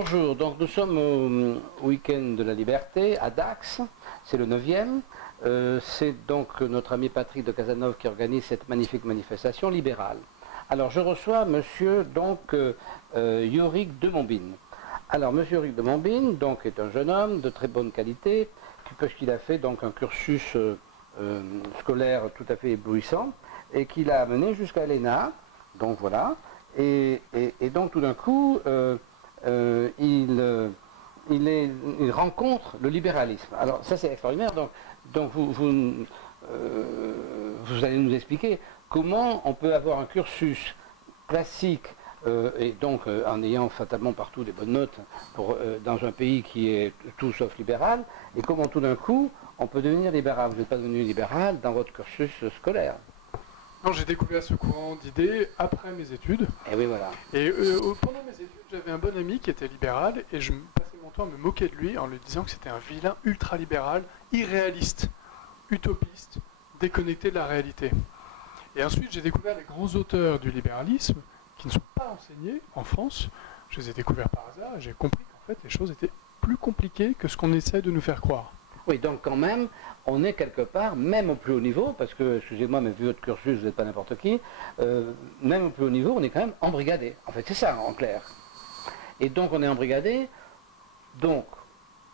Bonjour, donc nous sommes au week-end de la liberté à Dax, c'est le 9e. C'est donc notre ami Patrick de Casanova qui organise cette magnifique manifestation libérale. Alors je reçois monsieur donc Yorick de Montbine. Alors monsieur Yorick de Montbine donc, est un jeune homme de très bonne qualité, puisqu'il a fait donc un cursus scolaire tout à fait éblouissant et qu'il a amené jusqu'à l'ENA, donc voilà, et donc tout d'un coup il rencontre le libéralisme. Alors ça c'est extraordinaire, donc vous allez nous expliquer comment on peut avoir un cursus classique et donc en ayant fatalement partout des bonnes notes dans un pays qui est tout sauf libéral, et comment tout d'un coup on peut devenir libéral. Vous n'êtes pas devenu libéral dans votre cursus scolaire. Non, j'ai découvert ce courant d'idées après mes études. Et oui, voilà. Et pendant mes études, j'avais un bon ami qui était libéral et je passais mon temps à me moquer de lui en lui disant que c'était un vilain ultra-libéral, irréaliste, utopiste, déconnecté de la réalité. Et ensuite, j'ai découvert les grands auteurs du libéralisme qui ne sont pas enseignés en France. Je les ai découverts par hasard et j'ai compris qu'en fait, les choses étaient plus compliquées que ce qu'on essaie de nous faire croire. Oui, donc quand même, on est quelque part, même au plus haut niveau, parce que, excusez-moi, mais vu votre cursus, vous n'êtes pas n'importe qui, même au plus haut niveau, on est quand même embrigadé. En fait, c'est ça, en clair. Et donc, on est embrigadé, donc,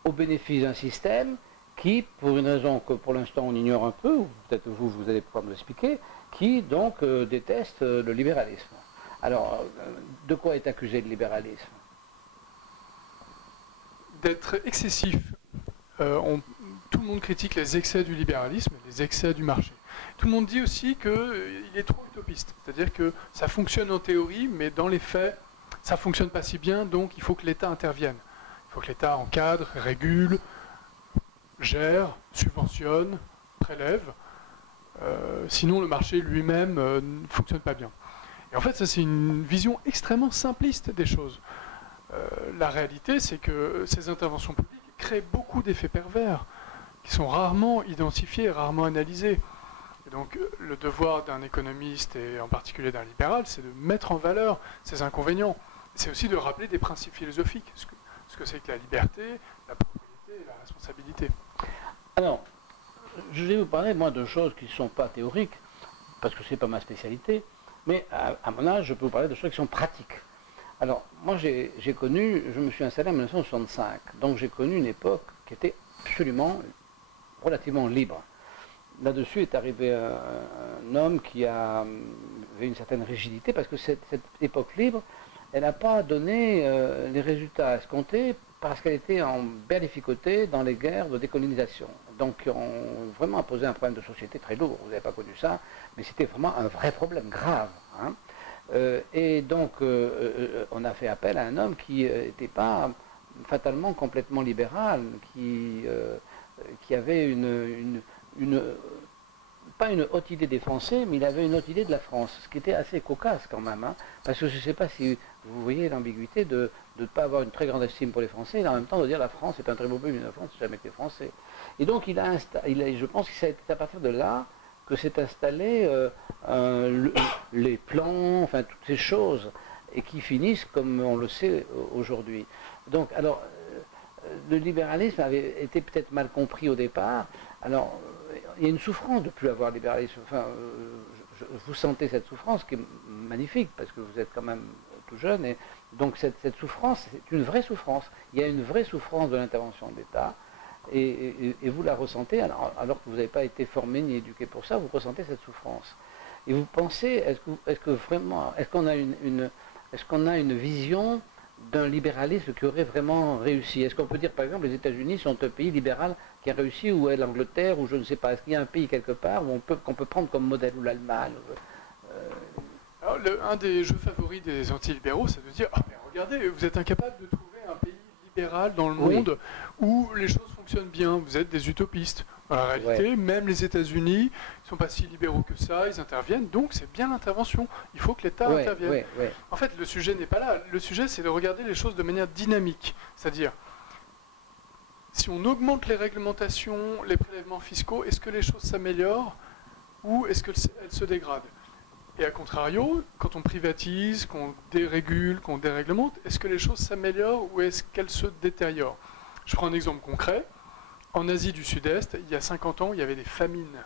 au bénéfice d'un système qui, pour une raison que pour l'instant on ignore un peu, ou peut-être vous allez pouvoir nous l'expliquer, qui, donc, déteste le libéralisme. Alors, de quoi est accusé le libéralisme? D'être excessif. Tout le monde critique les excès du libéralisme, les excès du marché. Tout le monde dit aussi qu'il est trop utopiste, c'est-à-dire que ça fonctionne en théorie, mais dans les faits, ça ne fonctionne pas si bien, donc il faut que l'État intervienne. Il faut que l'État encadre, régule, gère, subventionne, prélève, sinon le marché lui-même ne fonctionne pas bien. Et en fait, ça c'est une vision extrêmement simpliste des choses. La réalité, c'est que ces interventions publiques créent beaucoup d'effets pervers qui sont rarement identifiés, rarement analysés. Et donc le devoir d'un économiste, et en particulier d'un libéral, c'est de mettre en valeur ces inconvénients. C'est aussi de rappeler des principes philosophiques, ce que c'est que la liberté, la propriété et la responsabilité. Alors, je vais vous parler, moi, de choses qui ne sont pas théoriques, parce que ce n'est pas ma spécialité, mais à mon âge, je peux vous parler de choses qui sont pratiques. Alors, moi, j'ai connu, je me suis installé en 1965, donc j'ai connu une époque qui était absolument, relativement libre. Là-dessus est arrivé un homme qui avait une certaine rigidité, parce que cette époque libre, elle n'a pas donné les résultats escomptés, parce qu'elle était berlificotée dans les guerres de décolonisation. Donc, qui ont vraiment posé un problème de société très lourd. Vous n'avez pas connu ça, mais c'était vraiment un vrai problème grave. Hein. Et donc, on a fait appel à un homme qui n'était pas fatalement complètement libéral, qui avait pas une haute idée des Français, mais il avait une haute idée de la France, ce qui était assez cocasse quand même, hein, parce que je ne sais pas si vous voyez l'ambiguïté de ne pas avoir une très grande estime pour les Français, et en même temps de dire la France est un très beau pays, mais la France c'est jamais que les Français. Et donc je pense que c'est à partir de là que s'est installé les plans, enfin toutes ces choses, et qui finissent comme on le sait aujourd'hui. Donc, alors, le libéralisme avait été peut-être mal compris au départ. Alors, il y a une souffrance de ne plus avoir le libéralisme. Enfin, vous sentez cette souffrance qui est magnifique, parce que vous êtes quand même tout jeune, et donc cette souffrance, c'est une vraie souffrance. Il y a une vraie souffrance de l'intervention de l'État. Et vous la ressentez, alors que vous n'avez pas été formé ni éduqué pour ça, vous ressentez cette souffrance. Et vous pensez, est-ce qu'on a une vision d'un libéralisme qui aurait vraiment réussi? Est-ce qu'on peut dire, par exemple, les États-Unis sont un pays libéral qui a réussi, ou est l'Angleterre, ou je ne sais pas, est-ce qu'il y a un pays quelque part qu'on peut prendre comme modèle, ou l'Allemagne? Alors, un des jeux favoris des antilibéraux, c'est de dire, ah, mais regardez, vous êtes incapable de trouver un pays libéral dans le monde où les choses fonctionnent bien, vous êtes des utopistes. En réalité, même les États-Unis ne sont pas si libéraux que ça, ils interviennent, donc c'est bien l'intervention. Il faut que l'État intervienne. En fait, le sujet n'est pas là. Le sujet, c'est de regarder les choses de manière dynamique. C'est-à-dire, si on augmente les réglementations, les prélèvements fiscaux, est-ce que les choses s'améliorent ou est-ce qu'elles se dégradent? Et à contrario, quand on privatise, qu'on dérégule, qu'on déréglemente, est-ce que les choses s'améliorent ou est-ce qu'elles se détériorent? Je prends un exemple concret. En Asie du Sud-Est, il y a 50 ans, il y avait des famines.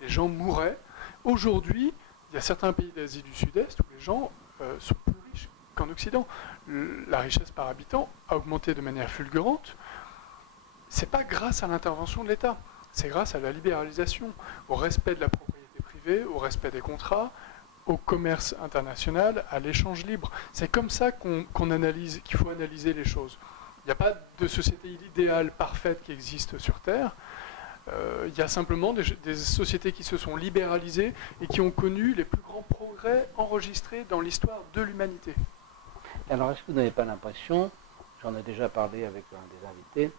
Les gens mouraient. Aujourd'hui, il y a certains pays d'Asie du Sud-Est où les gens sont plus riches qu'en Occident. La richesse par habitant a augmenté de manière fulgurante. Ce n'est pas grâce à l'intervention de l'État, c'est grâce à la libéralisation, au respect de la propriété privée, au respect des contrats, au commerce international, à l'échange libre. C'est comme ça qu'on analyse, qu'il faut analyser les choses. Il n'y a pas de société idéale parfaite qui existe sur Terre. Il y a simplement des sociétés qui se sont libéralisées et qui ont connu les plus grands progrès enregistrés dans l'histoire de l'humanité. Alors, est-ce que vous n'avez pas l'impression, j'en ai déjà parlé avec un des invités,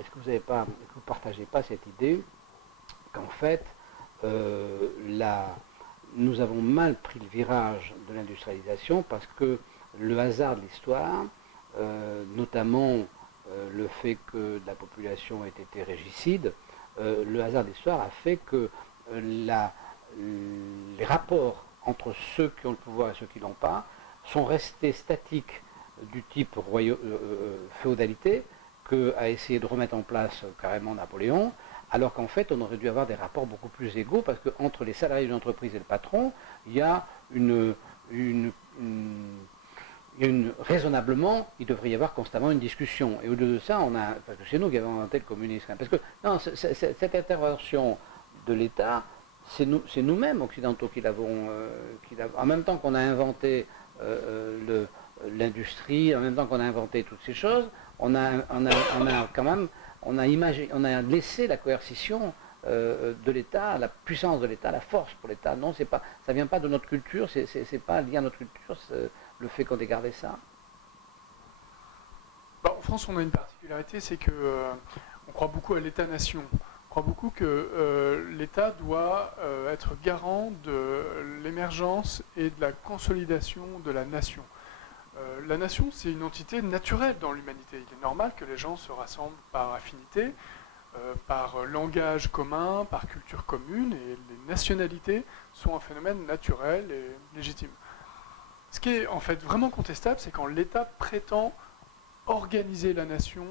est-ce que vous ne partagez pas cette idée qu'en fait, nous avons mal pris le virage de l'industrialisation parce que le hasard de l'histoire, notamment le fait que la population ait été régicide, le hasard de l'histoire a fait que les rapports entre ceux qui ont le pouvoir et ceux qui ne l'ont pas sont restés statiques du type féodalité qu'a essayé de remettre en place carrément Napoléon, alors qu'en fait on aurait dû avoir des rapports beaucoup plus égaux parce qu'entre les salariés d'une entreprise et le patron, il y a raisonnablement, il devrait y avoir constamment une discussion. Et au-delà de ça, parce que c'est nous qui avons inventé le communisme. Parce que non, cette intervention de l'État, c'est nous-mêmes occidentaux qui l'avons. En même temps qu'on a inventé l'industrie, en même temps qu'on a inventé toutes ces choses, on a laissé la coercition de l'État, la puissance de l'État, la force pour l'État. Non, ça ne vient pas de notre culture, c'est pas lié à notre culture. Le fait qu'on ait gardé ça. En France, on a une particularité, c'est qu'on croit beaucoup à l'État-nation. On croit beaucoup que l'État doit être garant de l'émergence et de la consolidation de la nation. La nation, c'est une entité naturelle dans l'humanité. Il est normal que les gens se rassemblent par affinité, par langage commun, par culture commune, et les nationalités sont un phénomène naturel et légitime. Ce qui est en fait vraiment contestable, c'est quand l'État prétend organiser la nation,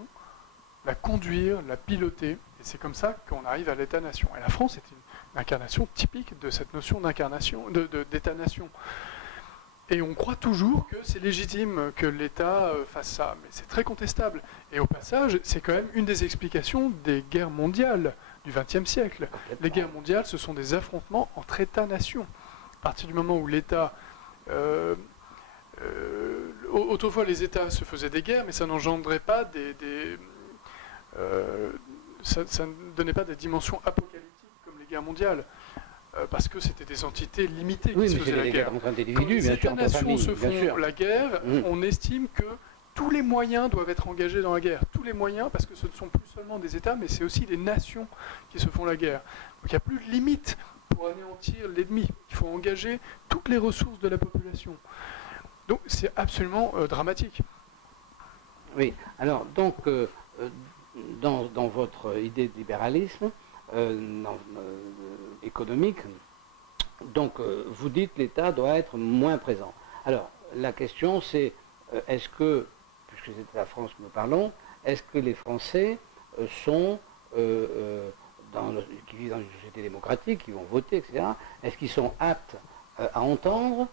la conduire, la piloter, et c'est comme ça qu'on arrive à l'État-nation. Et la France est une incarnation typique de cette notion d'État-nation. Et on croit toujours que c'est légitime que l'État fasse ça, mais c'est très contestable. Et au passage, c'est quand même une des explications des guerres mondiales du XXe siècle. Les guerres mondiales, ce sont des affrontements entre États-nations. À partir du moment où l'État... autrefois, les États se faisaient des guerres, mais ça n'engendrait pas ça ne donnait pas des dimensions apocalyptiques comme les guerres mondiales, parce que c'était des entités limitées qui se faisaient la guerre. Quand les États-nations se font la guerre, on estime que tous les moyens doivent être engagés dans la guerre. Tous les moyens, parce que ce ne sont plus seulement des États, mais c'est aussi les nations qui se font la guerre. Donc il n'y a plus de limite pour anéantir l'ennemi. Il faut engager toutes les ressources de la population. Donc c'est absolument dramatique. Oui, alors donc dans votre idée de libéralisme économique, donc vous dites que l'État doit être moins présent. Alors la question c'est, est-ce que, puisque c'est de la France que nous parlons, est-ce que les Français qui vivent dans une société démocratique, qui vont voter, etc., est-ce qu'ils sont aptes à entendre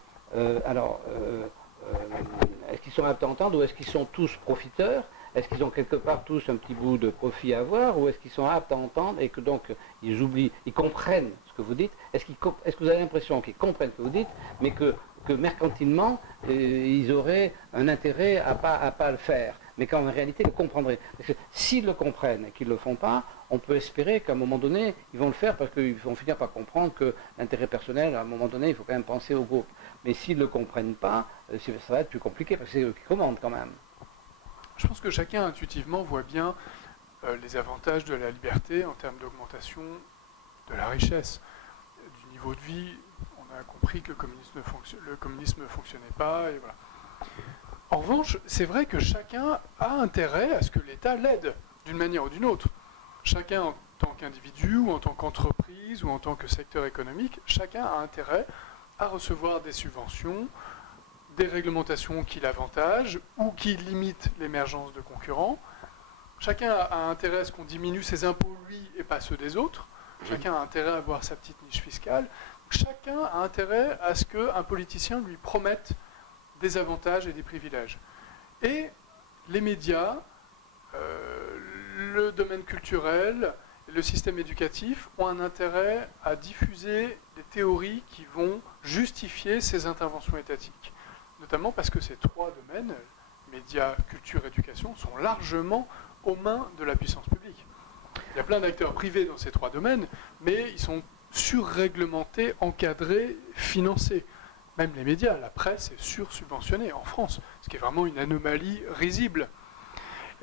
est-ce qu'ils sont aptes à entendre ou est-ce qu'ils sont tous profiteurs? Est-ce qu'ils ont quelque part tous un petit bout de profit à avoir ou est-ce qu'ils sont aptes à entendre et que donc ils comprennent ce que vous dites? Est-ce que vous avez l'impression qu'ils comprennent ce que vous dites, mais que mercantilement, ils auraient un intérêt à pas le faire, mais qu'en réalité, ils le comprendraient? Parce que s'ils le comprennent et qu'ils ne le font pas, on peut espérer qu'à un moment donné, ils vont le faire parce qu'ils vont finir par comprendre que l'intérêt personnel, à un moment donné, il faut quand même penser au groupe. Mais s'ils ne le comprennent pas, ça va être plus compliqué parce que c'est eux qui commandent quand même. Je pense que chacun intuitivement voit bien les avantages de la liberté en termes d'augmentation de la richesse, du niveau de vie. On a compris que le communisme ne fonctionnait pas. Et voilà. En revanche, c'est vrai que chacun a intérêt à ce que l'État l'aide d'une manière ou d'une autre. Chacun en tant qu'individu ou en tant qu'entreprise ou en tant que secteur économique, chacun a intérêt à recevoir des subventions, des réglementations qui l'avantagent ou qui limitent l'émergence de concurrents. Chacun a intérêt à ce qu'on diminue ses impôts, lui, et pas ceux des autres. Chacun a intérêt à avoir sa petite niche fiscale. Chacun a intérêt à ce qu'un politicien lui promette des avantages et des privilèges. Et les médias, le domaine culturel, le système éducatif ont un intérêt à diffuser des théories qui vont justifier ces interventions étatiques. Notamment parce que ces trois domaines, médias, culture, éducation, sont largement aux mains de la puissance publique. Il y a plein d'acteurs privés dans ces trois domaines, mais ils sont surréglementés, encadrés, financés. Même les médias, la presse est sursubventionnée en France, ce qui est vraiment une anomalie risible.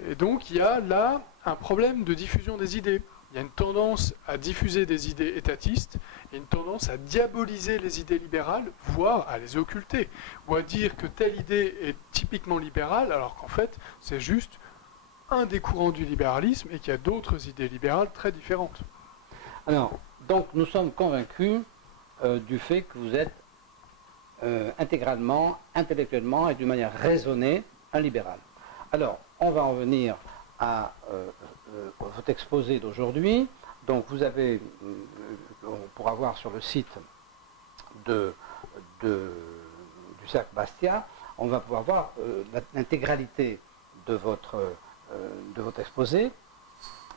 Et donc il y a là un problème de diffusion des idées. Il y a une tendance à diffuser des idées étatistes et une tendance à diaboliser les idées libérales, voire à les occulter, ou à dire que telle idée est typiquement libérale, alors qu'en fait c'est juste un des courants du libéralisme et qu'il y a d'autres idées libérales très différentes. Alors, donc nous sommes convaincus du fait que vous êtes intégralement, intellectuellement et d'une manière raisonnée un libéral. Alors, on va en venir à votre exposé d'aujourd'hui. Donc vous avez, on pourra voir sur le site du Cercle Bastia, on va pouvoir voir l'intégralité de votre exposé,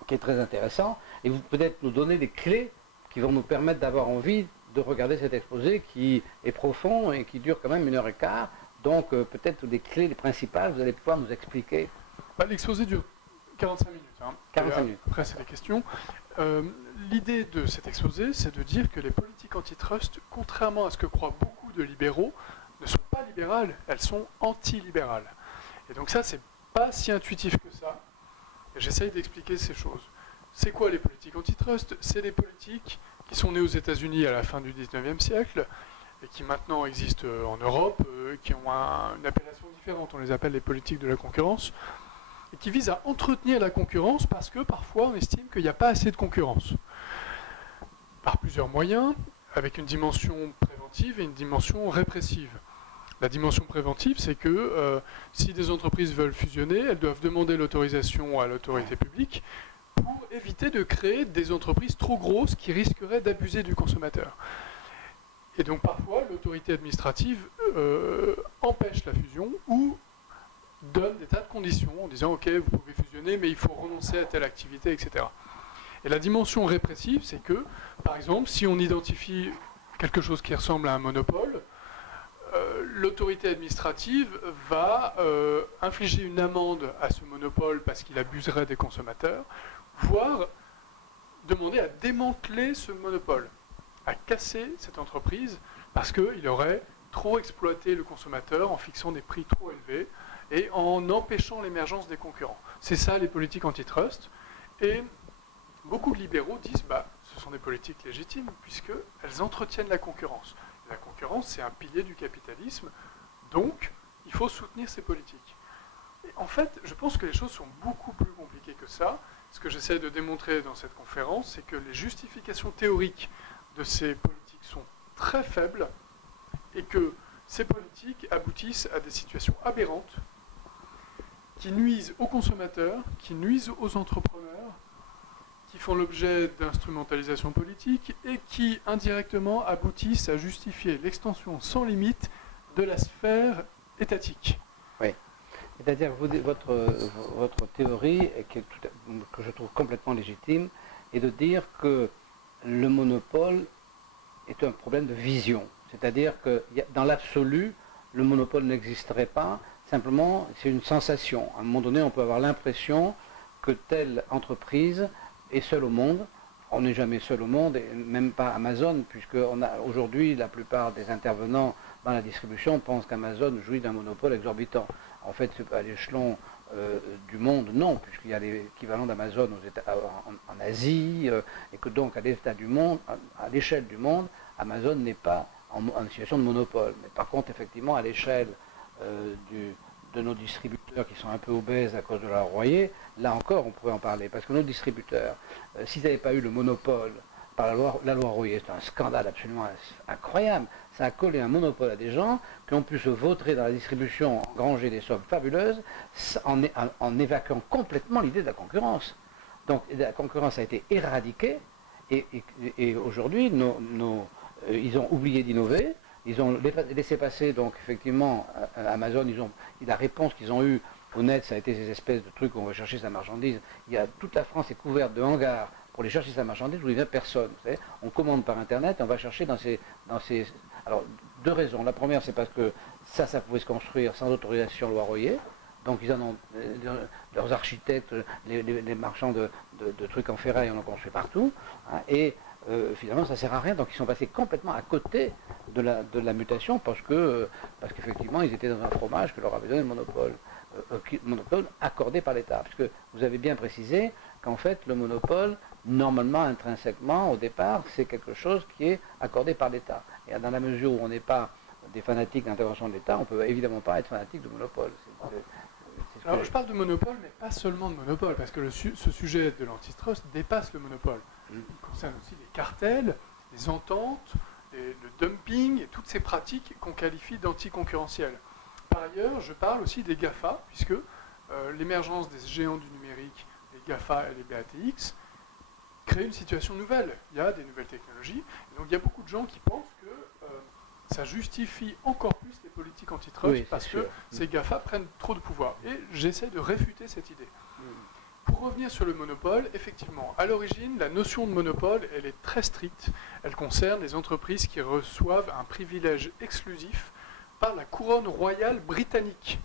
qui est très intéressant, et vous peut-être nous donner des clés qui vont nous permettre d'avoir envie de regarder cet exposé qui est profond et qui dure quand même 1h15. Donc peut-être des clés principales, vous allez pouvoir nous expliquer. L'exposé dure 45 minutes. 45 minutes. Après, c'est les questions. L'idée de cet exposé, c'est de dire que les politiques antitrust, contrairement à ce que croient beaucoup de libéraux, ne sont pas libérales, elles sont anti-libérales. Et donc ça, c'est pas si intuitif que ça. Et j'essaye d'expliquer ces choses. C'est quoi les politiques antitrust? C'est des politiques qui sont nées aux États-Unis à la fin du 19e siècle et qui maintenant existent en Europe, qui ont une appellation différente. On les appelle les politiques de la concurrence, et qui visent à entretenir la concurrence parce que parfois on estime qu'il n'y a pas assez de concurrence. Par plusieurs moyens, avec une dimension préventive et une dimension répressive. La dimension préventive, c'est que si des entreprises veulent fusionner, elles doivent demander l'autorisation à l'autorité publique pour éviter de créer des entreprises trop grosses qui risqueraient d'abuser du consommateur. Et donc parfois, l'autorité administrative empêche la fusion ou donne des tas de conditions en disant « Ok, vous pouvez fusionner, mais il faut renoncer à telle activité, etc. » Et la dimension répressive, c'est que, par exemple, si on identifie quelque chose qui ressemble à un monopole, l'autorité administrative va infliger une amende à ce monopole parce qu'il abuserait des consommateurs, voire demander à démanteler ce monopole, à casser cette entreprise parce qu'il aurait trop exploité le consommateur en fixant des prix trop élevés et en empêchant l'émergence des concurrents. C'est ça les politiques antitrust. Et beaucoup de libéraux disent ce sont des politiques légitimes puisqu'elles entretiennent la concurrence. La concurrence, c'est un pilier du capitalisme, donc il faut soutenir ces politiques. Et en fait, je pense que les choses sont beaucoup plus compliquées que ça. Ce que j'essaie de démontrer dans cette conférence, c'est que les justifications théoriques de ces politiques sont très faibles et que ces politiques aboutissent à des situations aberrantes qui nuisent aux consommateurs, qui nuisent aux entrepreneurs, qui font l'objet d'instrumentalisation politique et qui, indirectement, aboutissent à justifier l'extension sans limite de la sphère étatique. Oui. C'est-à-dire que votre théorie, que je trouve complètement légitime, est de dire que le monopole est un problème de vision. C'est-à-dire que dans l'absolu, le monopole n'existerait pas, simplement c'est une sensation. À un moment donné, on peut avoir l'impression que telle entreprise est seule au monde. On n'est jamais seul au monde, et même pas Amazon, puisque aujourd'hui la plupart des intervenants dans la distribution pensent qu'Amazon jouit d'un monopole exorbitant. En fait, à l'échelon du monde, non, puisqu'il y a l'équivalent d'Amazon en Asie, et que donc à l'échelle du monde, Amazon n'est pas en situation de monopole. Mais par contre, effectivement, à l'échelle de nos distributeurs qui sont un peu obèses à cause de leur loyer, là encore on pourrait en parler, parce que nos distributeurs, s'ils n'avaient pas eu le monopole par la loi Royer. C'est un scandale absolument incroyable. Ça a collé un monopole à des gens qui ont pu se vautrer dans la distribution, engranger des sommes fabuleuses, en évacuant complètement l'idée de la concurrence. Donc la concurrence a été éradiquée, et aujourd'hui, ils ont oublié d'innover. Ils ont laissé passer, donc effectivement, Amazon, la réponse qu'ils ont eue au net, ça a été ces espèces de trucs où on va chercher sa marchandise. Toute la France est couverte de hangars pour aller chercher sa marchandise où il n'y a personne. Vous savez. On commande par Internet et on va chercher dans ces... Alors, deux raisons. La première, c'est parce que ça pouvait se construire sans autorisation loi Royer. Donc ils en ont, leurs architectes, les marchands de trucs en ferraille, on en construit partout. Hein, et finalement, ça ne sert à rien. Donc ils sont passés complètement à côté de la mutation parce qu'effectivement, ils étaient dans un fromage que leur avait donné le monopole. Monopole accordé par l'État. Parce que vous avez bien précisé qu'en fait, le monopole, normalement, intrinsèquement, au départ, c'est quelque chose qui est accordé par l'État. Et dans la mesure où on n'est pas des fanatiques d'intervention de l'État, on ne peut évidemment pas être fanatique de monopole. Alors, je parle de monopole, mais pas seulement de monopole, parce que ce sujet de l'antitrust dépasse le monopole. Il concerne aussi les cartels, les ententes, le dumping, et toutes ces pratiques qu'on qualifie d'anticoncurrentielles. Par ailleurs, je parle aussi des GAFA, puisque l'émergence des géants du numérique, les GAFA et les BATX, crée une situation nouvelle. Il y a des nouvelles technologies, et donc il y a beaucoup de gens qui pensent que ça justifie encore plus les politiques antitrust parce que ces GAFA prennent trop de pouvoir. Et j'essaie de réfuter cette idée. Pour revenir sur le monopole, effectivement, à l'origine, la notion de monopole, elle est très stricte. Elle concerne les entreprises qui reçoivent un privilège exclusif par la couronne royale britannique.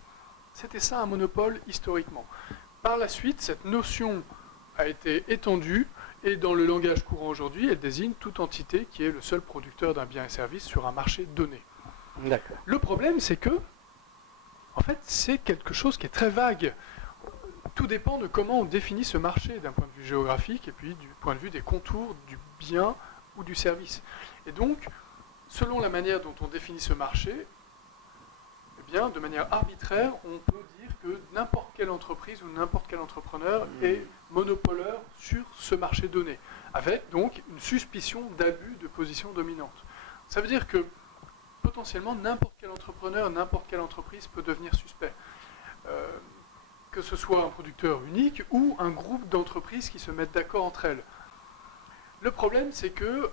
C'était ça un monopole historiquement. Par la suite, cette notion a été étendue et dans le langage courant aujourd'hui, elle désigne toute entité qui est le seul producteur d'un bien et service sur un marché donné. Le problème, c'est que, en fait, c'est quelque chose qui est très vague. Tout dépend de comment on définit ce marché d'un point de vue géographique et puis du point de vue des contours du bien ou du service. Et donc, selon la manière dont on définit ce marché, eh bien, de manière arbitraire, on peut dire que n'importe quelle entreprise ou n'importe quel entrepreneur est monopoleur sur ce marché donné, avec donc une suspicion d'abus de position dominante. Ça veut dire que potentiellement n'importe quel entrepreneur, n'importe quelle entreprise peut devenir suspect. Que ce soit un producteur unique ou un groupe d'entreprises qui se mettent d'accord entre elles. Le problème, c'est que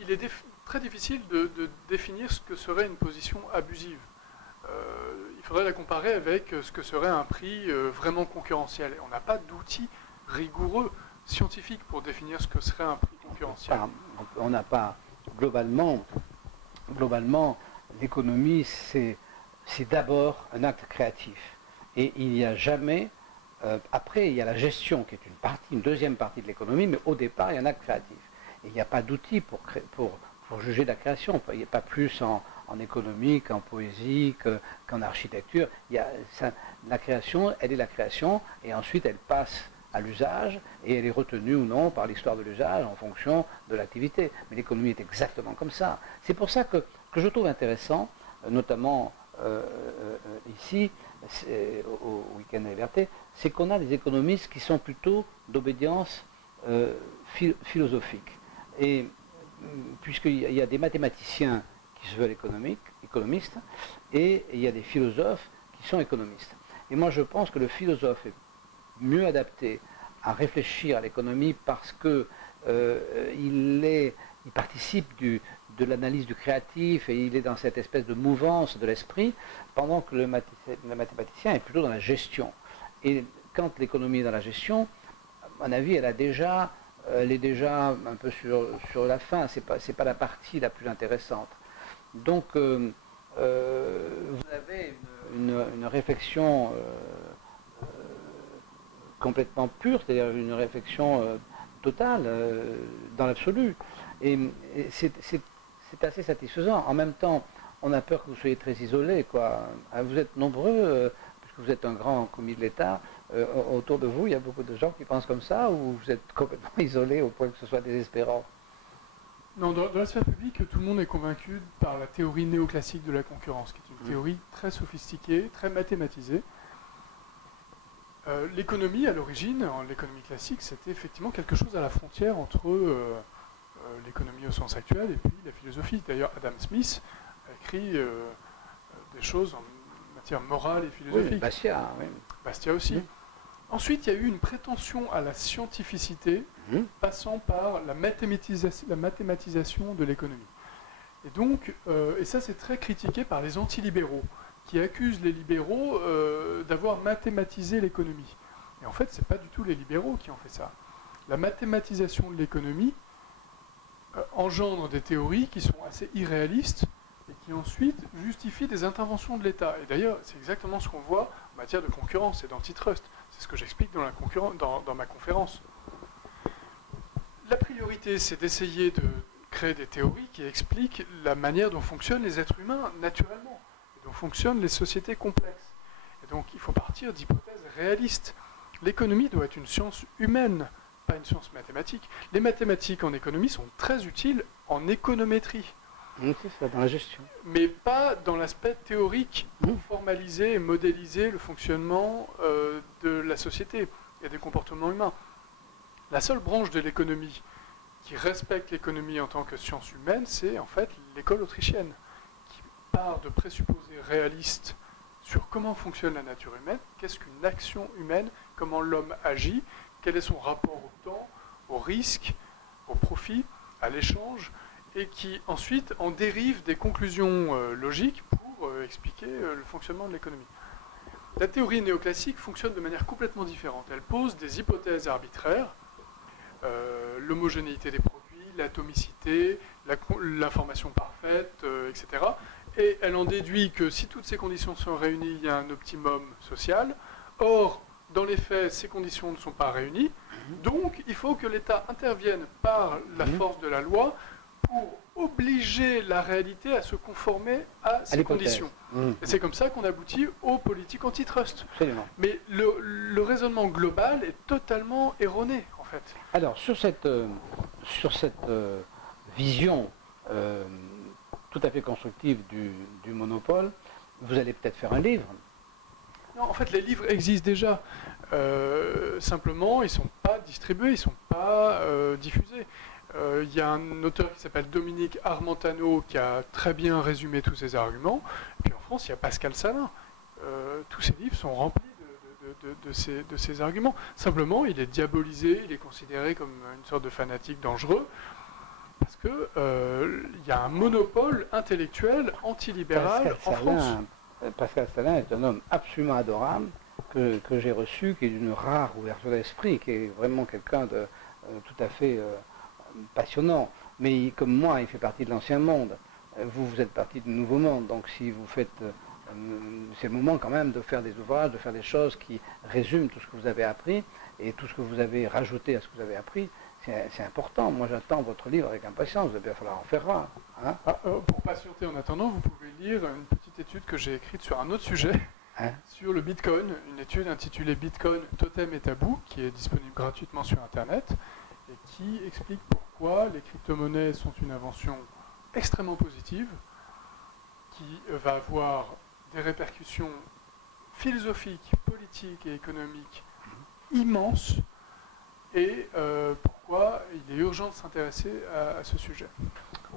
il est très difficile de définir ce que serait une position abusive. Il faudrait la comparer avec ce que serait un prix vraiment concurrentiel. On n'a pas d'outils rigoureux scientifiques pour définir ce que serait un prix concurrentiel. On n'a pas, globalement, l'économie, c'est d'abord un acte créatif. Et il n'y a jamais, après il y a la gestion qui est une deuxième partie de l'économie, mais au départ il y a un acte créatif. Et il n'y a pas d'outils pour juger de la création. Il n'y a pas plus en économie qu'en poésie, qu'en architecture. La création, elle est la création, et ensuite elle passe à l'usage, et elle est retenue ou non par l'histoire de l'usage en fonction de l'activité. Mais l'économie est exactement comme ça. C'est pour ça que je trouve intéressant, notamment ici, au Week-end de la Liberté, c'est qu'on a des économistes qui sont plutôt d'obédience philosophique. Et puisqu'il y a des mathématiciens qui se veulent économistes, et il y a des philosophes qui sont économistes. Et moi je pense que le philosophe est mieux adapté à réfléchir à l'économie parce que il participe de l'analyse du créatif et il est dans cette espèce de mouvance de l'esprit, pendant que le mathématicien est plutôt dans la gestion. Et quand l'économie est dans la gestion, à mon avis, elle est déjà un peu sur la fin, c'est pas la partie la plus intéressante. Donc, vous avez une réflexion complètement pure, c'est-à-dire une réflexion totale, dans l'absolu. Et c'est assez satisfaisant. En même temps, on a peur que vous soyez très isolé, quoi. Vous êtes nombreux, puisque vous êtes un grand commis de l'État, autour de vous, il y a beaucoup de gens qui pensent comme ça, ou vous êtes complètement isolé au point que ce soit désespérant? Non, dans la sphère publique, tout le monde est convaincu par la théorie néoclassique de la concurrence, qui est une théorie très sophistiquée, très mathématisée. L'économie, à l'origine, l'économie classique, c'était effectivement quelque chose à la frontière entre l'économie au sens actuel et puis la philosophie. D'ailleurs, Adam Smith a écrit des choses en matière morale et philosophique. Oui, Bastia, oui. Bastia aussi. Oui. Ensuite, il y a eu une prétention à la scientificité passant par la mathématisation de l'économie. Et donc, et ça c'est très critiqué par les antilibéraux, qui accusent les libéraux d'avoir mathématisé l'économie. Et en fait, ce n'est pas du tout les libéraux qui ont fait ça. La mathématisation de l'économie engendre des théories qui sont assez irréalistes et qui ensuite justifient des interventions de l'État. Et d'ailleurs, c'est exactement ce qu'on voit en matière de concurrence et d'antitrust. C'est ce que j'explique dans ma conférence. La priorité, c'est d'essayer de créer des théories qui expliquent la manière dont fonctionnent les êtres humains naturellement, et dont fonctionnent les sociétés complexes. Et donc, il faut partir d'hypothèses réalistes. L'économie doit être une science humaine, pas une science mathématique. Les mathématiques en économie sont très utiles en économétrie. Oui, c'est ça, dans la gestion. Mais pas dans l'aspect théorique pour formaliser et modéliser le fonctionnement de la société et des comportements humains. La seule branche de l'économie qui respecte l'économie en tant que science humaine, c'est en fait l'école autrichienne, qui part de présupposés réalistes sur comment fonctionne la nature humaine, qu'est-ce qu'une action humaine, comment l'homme agit, quel est son rapport au temps, au risque, au profit, à l'échange, et qui ensuite en dérive des conclusions logiques pour expliquer le fonctionnement de l'économie. La théorie néoclassique fonctionne de manière complètement différente. Elle pose des hypothèses arbitraires, l'homogénéité des produits, l'atomicité, l'information parfaite, etc. Et elle en déduit que si toutes ces conditions sont réunies, il y a un optimum social. Or, dans les faits, ces conditions ne sont pas réunies. Donc, il faut que l'État intervienne par la force de la loi pour obliger la réalité à se conformer à ces conditions. Et c'est comme ça qu'on aboutit aux politiques antitrust. Absolument. Mais le raisonnement global est totalement erroné, en fait. Alors, sur cette vision tout à fait constructive du monopole, vous allez peut-être faire un livre. Non, en fait, les livres existent déjà. Simplement, ils ne sont pas distribués, ils ne sont pas diffusés. Il y a un auteur qui s'appelle Dominique Armentano qui a très bien résumé tous ces arguments. Et puis en France, il y a Pascal Salin. Tous ces livres sont remplis de ces arguments. Simplement, il est diabolisé, il est considéré comme une sorte de fanatique dangereux, parce qu'il y a un monopole intellectuel antilibéral en France. Pascal Salin est un homme absolument adorable, que j'ai reçu, qui est d'une rare ouverture d'esprit, qui est vraiment quelqu'un de tout à fait passionnant. Mais comme moi, il fait partie de l'ancien monde. Vous êtes partie du nouveau monde. Donc si vous faites... c'est le moment quand même de faire des ouvrages, de faire des choses qui résument tout ce que vous avez appris et tout ce que vous avez rajouté à ce que vous avez appris. C'est important. Moi, j'attends votre livre avec impatience. Il va bien falloir en faire un. Hein. Pour patienter en attendant, vous pouvez lire une petite étude que j'ai écrite sur un autre sujet, sur le Bitcoin, une étude intitulée Bitcoin, Totem et Tabou, qui est disponible gratuitement sur Internet, et qui explique pourquoi les crypto-monnaies sont une invention extrêmement positive, qui va avoir des répercussions philosophiques, politiques et économiques immenses, et pourquoi il est urgent de s'intéresser à ce sujet.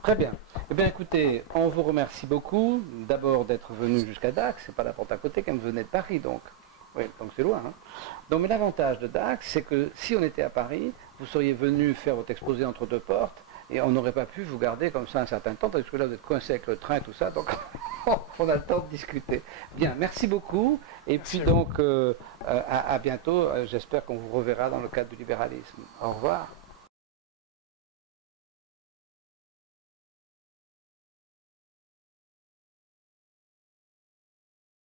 Très bien. Eh bien écoutez, on vous remercie beaucoup d'abord d'être venu jusqu'à Dax, c'est pas la porte à côté quand vous venez de Paris donc. Oui, donc c'est loin. Hein. Donc mais l'avantage de Dax, c'est que si on était à Paris, vous seriez venu faire votre exposé entre deux portes et on n'aurait pas pu vous garder comme ça un certain temps, parce que là vous êtes coincé avec le train et tout ça, donc on a le temps de discuter. Bien, merci beaucoup, et puis donc à bientôt, j'espère qu'on vous reverra dans le cadre du libéralisme. Au revoir.